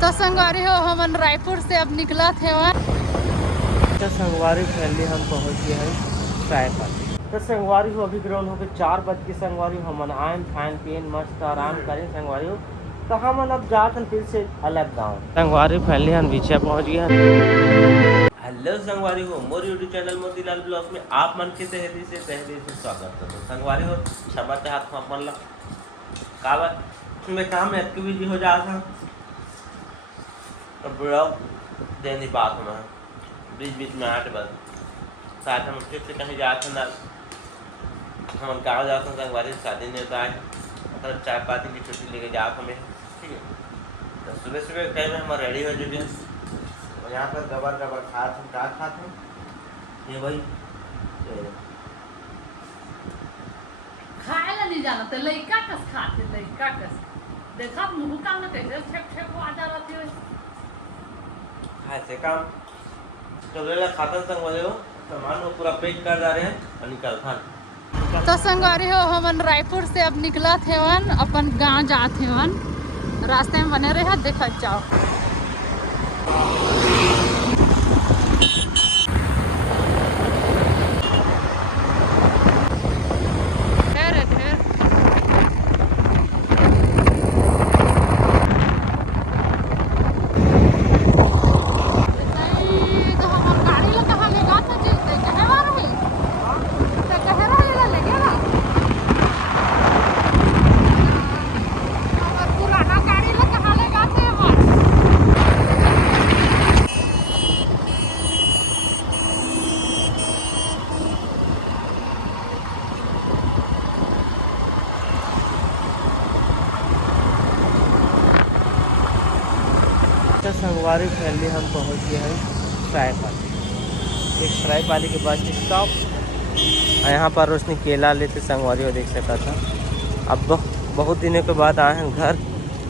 तो संगवारी हो हमन रायपुर से अब निकला थे वहाँ। तो संगवारी फैमिली हम पहुँच गए हैं रायपुर। तो संगवारी हो अभी ग्राउंड हो गए 4 बज के। संगवारी हमन आए खान पीन मस्त आराम करें संगवारी हो। तो हमन अब जाते फिर से अलग गाँव। संगवारी फैमिली हम पीछे पहुँच गए। हेलो संगवारी हो मोर यूट्यूब चैनल मोतीलाल ब्लॉग में आप मन के तहदी से स्वागत करते संगवारी हो। क्षमा चाहत हूँ अपन ला काबर मैं काम में अतके बिजी हो जाता हूँ तो ब्लॉग दे नहीं पाता मैं बीच बीच में 8 बज साथ हम फिर से कहीं जाते ना हम गाँव जाते हैं संगवारी शादी नहीं होता है मतलब 4-5 दिन की छुट्टी लेके जाते हमें ठीक है। तो सुबह सुबह कहीं में हम रेडी हो चुके हैं और यहाँ पर गबर खाते हैं क्या खाते हैं ये भाई खाए ला नहीं जाना तो लइका कस खाते लइका कस देखा मुंह काम में कैसे ठेक ठेक आ जा रही है ऐसे काम तो ले खाता संगवारी हो सामान को पूरा पैक कर जा रहे हैं और निकल खान। तो संगवारी हो हमन रायपुर से अब निकला थे वन अपन गांव जाते वन रास्ते में बने रहे देखा जाओ। तो संगवारी फैमिली हम पहुंच गए हैं सरायपाली। एक सरायपाली के बाद स्टॉप और यहाँ पर रोशनी केला लेते संगवारी को देख सका था। अब बहुत दिनों के बाद आए हैं घर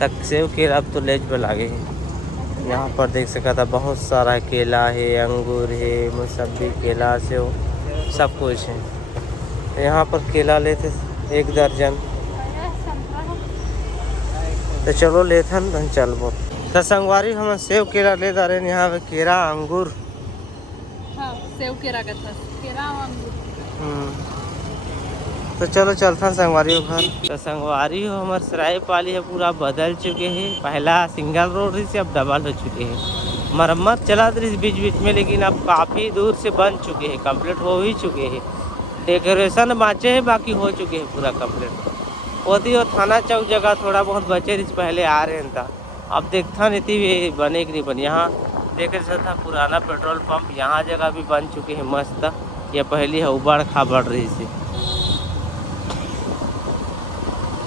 तक सेव केला अब तो लेज पर लागे हैं। यहाँ पर देख सका था बहुत सारा केला है अंगूर है मौसम्बी केला सेव सब कुछ है। तो यहाँ पर केला लेते 1 दर्जन तो चलो लेथन चलबो। तो संगवारी हम सेव केला ले जा रहे हैं यहाँ पे केरा अंगूर हाँ सेव केरा का था केरा अंगूर। तो चलो चलता संगवारी हो घर। तो संगवारी हो हमारे सरायपाली है पूरा बदल चुके हैं। पहला सिंगल रोड रही से अब डबल हो चुके हैं। मरम्मत चला रही बीच बीच में लेकिन अब काफ़ी दूर से बन चुके हैं कंप्लीट हो ही चुके हैं। डेकोरेशन बाँचे हैं बाकी हो चुके हैं पूरा कंप्लीट होती और थाना चौक जगह थोड़ा बहुत बचे रही पहले आ रहे हैं था। अब देखता नहीं थी बने कि नहीं बने। यहाँ देख रहे था पुराना पेट्रोल पंप यहाँ जगह भी बन चुके हैं मस्त। ये पहली है उबड़ खाबड़ रही थी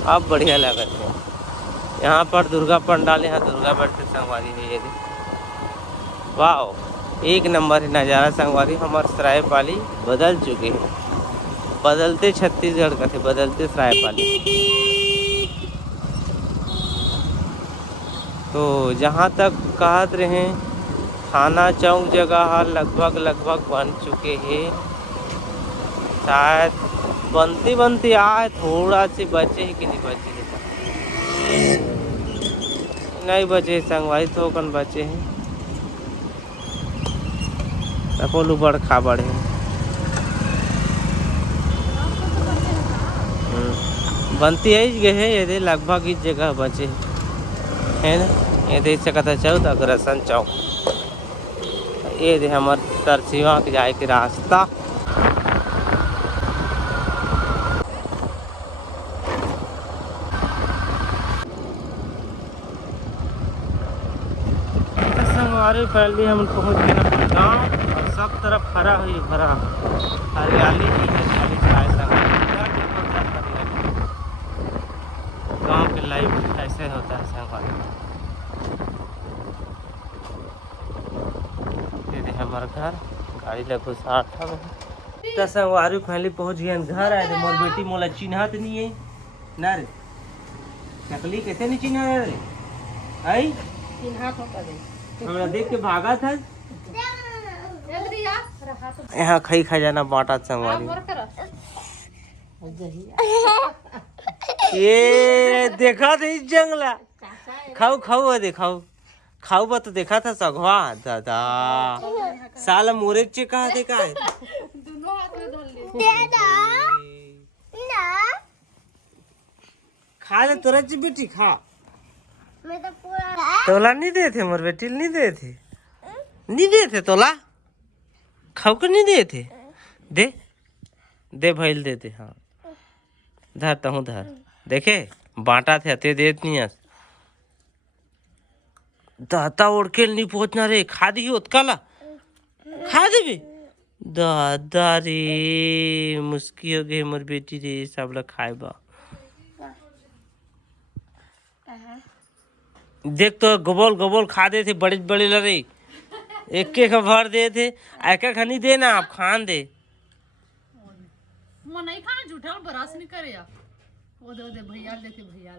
अब बढ़िया लगा है। यहाँ पर दुर्गा पंडाल यहाँ दुर्गा बैठते संगवारी है ये वाह एक नंबर है नज़ारा। संगवारी हमारे सरायपाली बदल चुके हैं बदलते छत्तीसगढ़ का थे बदलते सरायपाली। तो जहाँ तक कहते रहे थाना चौक जगह लगभग बन चुके हैं। शायद बनती आए थोड़ा से बचे हैं कि नहीं बचे हैं नहीं बचे संगवारी तो कन बचे हैं सपोल उबड़ खाबड़ है। बनती है गए है ये लगभग इस जगह बचे है ना। ये देख सकता था चौक अग्रसन चौक ये दे हमारे तरसीवा के जाए के रास्ता। संगवारी फैमिली हम पहुंच गए अपने गाँव और सब तरफ हरा हुई भरा हरियाली ही गाँव के लाइफ ऐसे होता है संगवारी। हमारा घर गाड़ी लगभग 60 में। तो संगवारी फैमिली पहुंच गए घर आए थे। मोर बेटी मोला चिन्हत नहीं है ना रे नकली कैसे नहीं चिन्ह रे आई हमरा देख के भागा था। यहाँ खई खजाना बांटा संगवारी ये देखा थे जंगला खाओ खाओ दिखाओ खाऊ बा तो देखा था सगवा दादा साला मोरे चे कहा थे का है दोनों हाथ में धर ले खा ले तोरा ची बेटी खा मैं तो पूरा तोला नहीं दे थे मोर बेटी नहीं दे थे नहीं दे थे तोला खाऊ के नहीं दे थे दे दे भइल दे थे हाँ धर तहूँ धर देखे बांटा थे अते देत नहीं दाता ओढ़ के नहीं पहुंचना रे खा दी उत्काला खा दे भी दादा रे मुस्की हो गई मोर बेटी रे सब लोग खाए बा देख तो गोबोल गोबोल खा दे थे बड़े बड़े लड़े एक के भर दे थे एक खनी देना आप खान दे मैं नहीं खाना झूठा बरास नहीं करे यार वो दे भैया देते भैया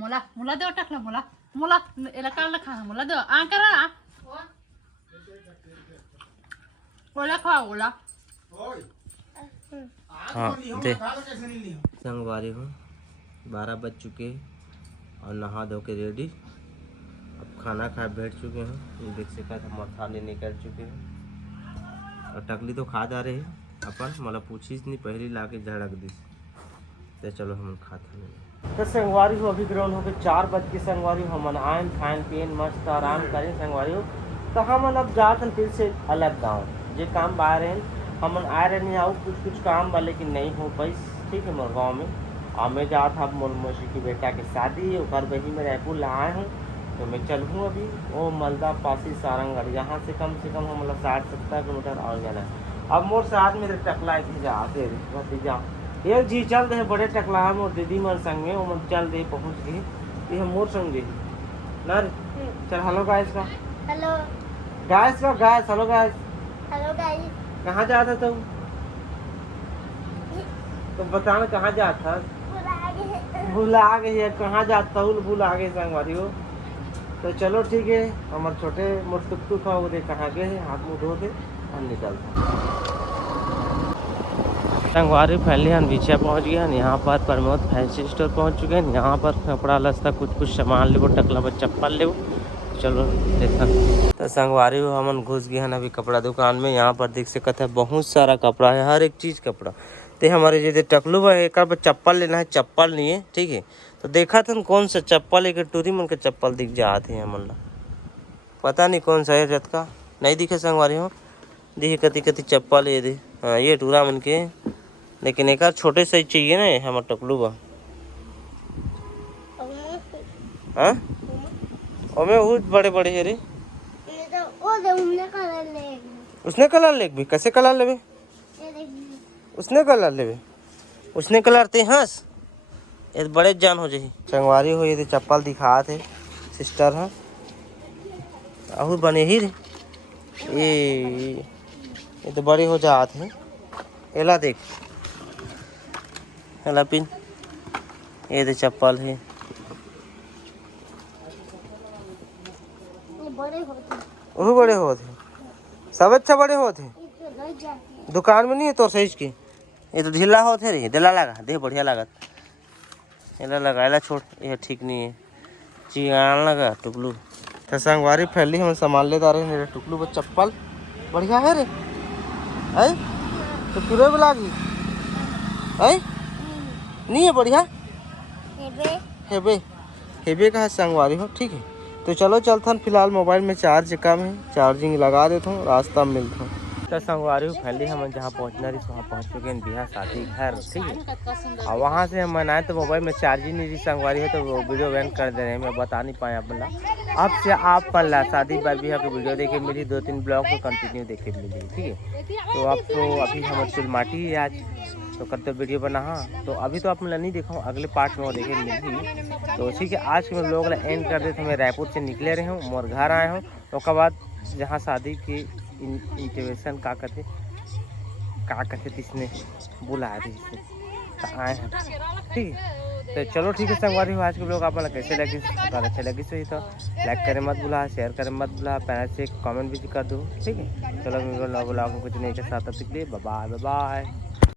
मोला मोला दे टकला मोला मोला एला काल खा मोला दे आ कर आ ओला खा ओला हाँ दे संगवारी हूँ 12 बज चुके और नहा धो के रेडी अब खाना खा बैठ चुके हैं देख से हम मथाने निकल चुके हैं और टकली तो खा जा रहे हैं अपन मतलब पूछीस नहीं पहली ला के झड़क दी तो चलो हम खाते हैं तो संगवारी हो अभी ग्राउंड हो गए 4 बज के संगवारी हो मन आए खान पियन मस्त आराम करें संगवारी हो तो हम अब जाते हैं फिर से अलग गाँव जो काम बाहर हैं हम आए रहे नहीं आओ कुछ काम बा लेकिन नहीं हो पाई ठीक है मोर गाँव में और मैं जा था मोर मौसी की बेटा की शादी है घर वही में रायपुर लाए हूँ तो मैं चलूँ अभी वो मलदा पासी सारंगढ़ यहाँ से कम हम 60-70 किलोमीटर और जाना है अब मोर साथ मेरे टकला जाते भतीजा एक जी चल रहे बड़े टकला है मोर दीदी मन संग में वो चल रहे पहुँच गए ये हम मोर संग गए ना रे चल हेलो गाइस का hello guys hello guys guys कहाँ जाता तुम तो बताना कहाँ जाता भूला गई है कहाँ जाता हूँ भूला गए संगवारी हो तो चलो ठीक है हमारे छोटे मोट टुक हो दे कहाँ गए हाथ मुँह धो दे हम निकलते संगवारी फैमिली हम पीछे पहुँच गया यहाँ पर प्रमोद फैंसी स्टोर पहुँच चुके हैं यहाँ पर कपड़ा लस्ता कुछ सामान लेवो टकला पर चप्पल लेवो चलो देखा तो संगवारी हो हमन घुस गए हैं अभी कपड़ा दुकान में यहाँ पर देख सकते हैं बहुत सारा कपड़ा है हर एक चीज़ कपड़ा ते हमारे जैसे टकलू बा एक पर चप्पल लेना है चप्पल नहीं है ठीक है तो देखा था कौन सा चप्पल एक टूरी मन के चप्पल दिख जाते हैं हमन पता नहीं कौन सा है रत का नहीं दिखे संगवारी हो देखिए कति कति चप्पल ये दे हाँ ये टूरा मन के लेकिन एक छोटे साइज चाहिए ना हमारा टकलू बा हाँ और मैं बहुत बड़े बड़े है रे उसने कलर ले भी कैसे कलर लेवे उसने कलर लेवे उसने कलर ते हंस ये बड़े जान हो जाही संगवारी हो ये चप्पल दिखा थे सिस्टर हाँ आहू बने ही रे ये तो बड़े हो जाते हैं एला देख एला पिन ये तो चप्पल है वो बड़े होते सब अच्छा बड़े होते दुकान में नहीं है तो साइज की ये तो ढीला होते रे ढीला लगा देख बढ़िया लागत एला लगा एला छोड़ ये ठीक नहीं है चियान लगा टुकलू तो संगवारी फैली हम सामान ले रहे मेरे टुकलू पर चप्पल बढ़िया है रे है तो पूरे भी लागी है नहीं है बढ़िया हेबे का है संगवारी हो ठीक है तो चलो चलता हूँ फिलहाल मोबाइल में चार्ज कम है चार्जिंग लगा देता हूँ रास्ता में मिलता हूँ तो संगवारी हूँ फैली हम जहाँ पहुँचना रही वहाँ पहुँच चुके हैं बिहार शादी घर ठीक है और वहाँ से हम मनाए तो मोबाइल में चार्जिंग नहीं रही संगवारी है तो वो वीडियो बैंड कर दे रहे हैं मैं बता नहीं पाया अपना अब से आप पल्ला शादी बिहार की वीडियो देखे मिली 2-3 ब्लॉग को कंटिन्यू देखे मिली ठीक है तो अब तो अभी हम चुलमाटी है आज तो करते वीडियो बना हाँ तो अभी तो आप मैं नहीं देखा हूँ अगले पार्ट में वो देखे मिली तो उसी के आज के मैं लोग एंड कर देते मैं रायपुर से निकले रहे हूँ मोर घर आए हूँ उसके बाद जहाँ शादी की इंटीमेशन का कहते इसने बुलाया थे तो आए हैं ठीक है तो चलो ठीक है संगवारी हो आज के लोग आप कैसे लगे अगर अच्छे लगे सही तो लाइक करें मत भूला शेयर करें मत भूला पहले से कमेंट भी कर दो ठीक है चलो मैं ब्लॉग कुछ नहीं के साथ तब तक लिए बाय बाय।